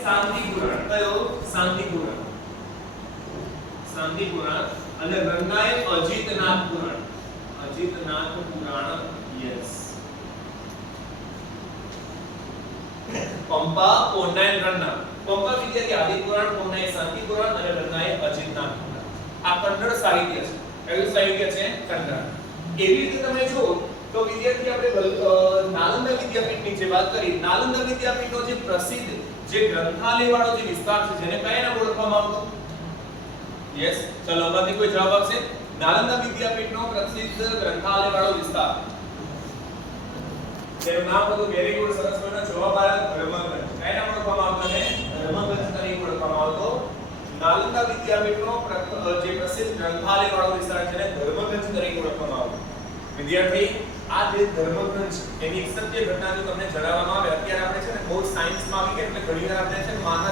શાંતિ પુરાણ કયો શાંતિ પુરાણ અને રંગાએ અજીતનાથ પુરાણ યસ પંપા પોન્નાઈ રન્ના પંપા વિદ્યાર્થી આદિ પુરાણ પોન્નાઈ શાંતિ પુરાણ અને રંગાએ અજીતનાથ પુરાણ આ કન્નડ સાહિત્ય છે કયું સાહિત્ય છે કન્નડ એવી રીતે તમે જો તો વિદ્યાર્થી આપણે નાલંદા વિદ્યાપીઠની જે વાત કરી નાલંદા વિદ્યાપીઠનો જે પ્રસિદ્ધ જે ગ્રંથાલય વાળો જે વિસ્તાર છે જેને કયા નામ ઓળખવામાં આવતો યસ ચલો આમાંથી કોઈ જવાબ આપશે નાલંદા વિદ્યાપીઠનો પ્રસિદ્ધ ગ્રંથાલય વાળો વિસ્તાર જેનું નામ હતું વેરી ગુડ સરસ મજાનો જવાબ આવ્યો ધર્મગંજ કયા નામ ઓળખવામાં આવતો ને ધર્મગંજ તરીકે ઓળખવામાં આવતો નાલંદા વિદ્યાપીઠનો જે પ્રસિદ્ધ ગ્રંથાલય વાળો વિસ્તાર છે ને ધર્મગંજ તરીકે ઓળખવામાં આવતો વિદ્યાર્થી આ જે ધર્મગંજ એની એક સત્ય ઘટના જો તમને જણાવવામાં આવે અત્યારે આપણે છે ને બહુ સાયન્સમાં આવી કે એટલે ઘણીવાર આપણે છે ને માનવ